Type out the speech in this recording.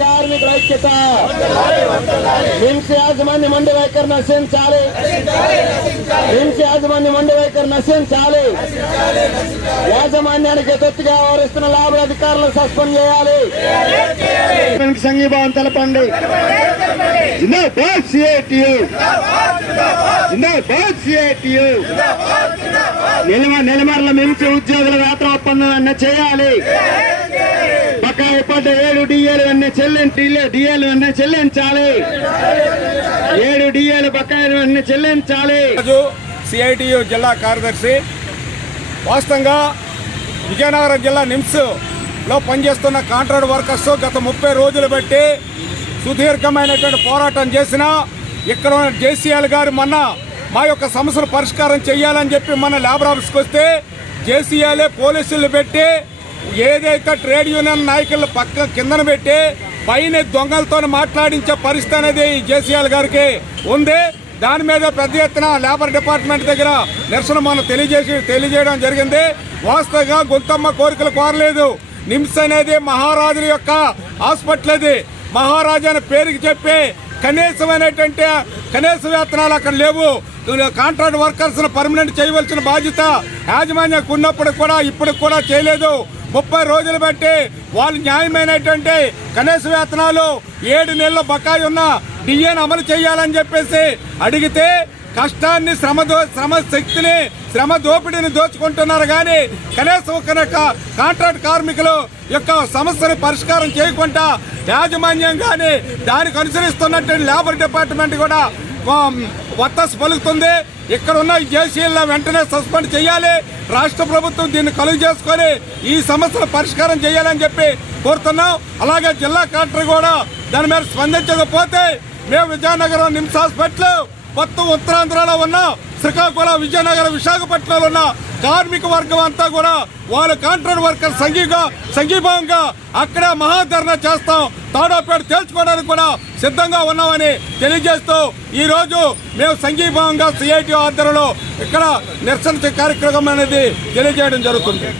కార్మికుల ఐక్యత నిమ్స్ యాజమాన్య మండి వైఖరి నశించాలి. నిమ్స్ యాజమాన్య మండి వైఖరి నశించాలి. యాజమాన్యానికి తొత్తుగా వ్యవహరిస్తున్న లాభ అధికారులను సస్పెండ్ చేయాలి. సంఘీభావం తెలపండి. నెలమర్ల మించి ఉద్యోగుల వేతన ఒప్పందం అన్న చేయాలి. బకాయి పడ్డ 7 డిఏలు అన్నీ చెల్లించాలి. 7 డిఏలు బకాయిలు అన్నీ చెల్లించాలి. సిఐటియు జిల్లా కార్యదర్శి. వాస్తవంగా విజయనగరం జిల్లా నిమ్స్ లో పనిచేస్తున్న కాంట్రాక్ట్ వర్కర్స్ గత 30 రోజులు బట్టి సుదీర్ఘమైనటువంటి పోరాటం చేసినా ఇక్కడ జేసీఎల్ గారు మొన్న మా యొక్క సమస్యలు పరిష్కారం చేయాలని చెప్పి మన లేబర్ ఆఫీస్కి వస్తే జేసీఎల్ పోలీసులు పెట్టి ఏదైతే ట్రేడ్ యూనియన్ నాయకులు పక్క కిందన పెట్టి పైన దొంగలతో మాట్లాడించే పరిస్థితి అనేది జేసీఎల్ గారికి ఉంది. దాని మీద పెద్ద ఎత్తున లేబర్ డిపార్ట్మెంట్ దగ్గర నిరసన మనం తెలియజేయడం జరిగింది. వాస్తవంగా గుంతమ్మ కోరికలు కోరలేదు. నిమ్స్ అనేది మహారాజుల యొక్క హాస్పిటల్. అది మహారాజు అనే పేరుకి చెప్పి కనీసమైనటువంటి కనీస వేతనాలు అక్కడ లేవు. కాంట్రాక్ట్ వర్కర్స్ పర్మనెంట్ చేయవలసిన బాధ్యత యాజమాన్యానికి ఉన్నప్పుడు కూడా ఇప్పుడు కూడా చేయలేదు. 30 రోజులు బట్టి వాళ్ళు న్యాయమైనటువంటి కనీస వేతనాలు 7 నెలల బకాయి ఉన్న డిఏను అమలు చేయాలని చెప్పేసి అడిగితే కష్టాన్ని శ్రమ శక్తిని శ్రమ దోపిడీని దోచుకుంటున్నారు. కానీ కనీసం కాంట్రాక్ట్ కార్మికులు యొక్క సమస్యను పరిష్కారం చేయకుండా యాజమాన్యం కానీ దానికి అనుసరిస్తున్నటువంటి లేబర్ డిపార్ట్మెంట్ కూడా వత్తాసు పలుకుతుంది. ఇక్కడ ఉన్న జేసీఎల్ వెంటనే సస్పెండ్ చేయాలి. రాష్ట్ర ప్రభుత్వం దీన్ని కలుగు చేసుకొని ఈ సమస్యను పరిష్కారం చేయాలని చెప్పి కోరుతున్నాం. అలాగే జిల్లా కలెక్టర్ కూడా దాని మీద స్పందించకపోతే మేము విజయనగరం నిమ్స్ హాస్పిటల్ మొత్తం ఉత్తరాంధ్రలో ఉన్న శ్రీకాకుళం, విజయనగరం, విశాఖపట్నంలో ఉన్న కార్మిక వర్గం అంతా కూడా వాళ్ళ కాంట్రాక్ట్ వర్కర్ సంఘీభావంగా అక్కడే మహాధర్నా చేస్తాం. తాడోపేట తేల్చుకోవడానికి కూడా సిద్ధంగా ఉన్నామని తెలియజేస్తూ ఈరోజు మేము సంఘీభావంగా సిఐటి ఆధ్వర్యంలో ఇక్కడ నిరసన కార్యక్రమం అనేది తెలియజేయడం జరుగుతుంది.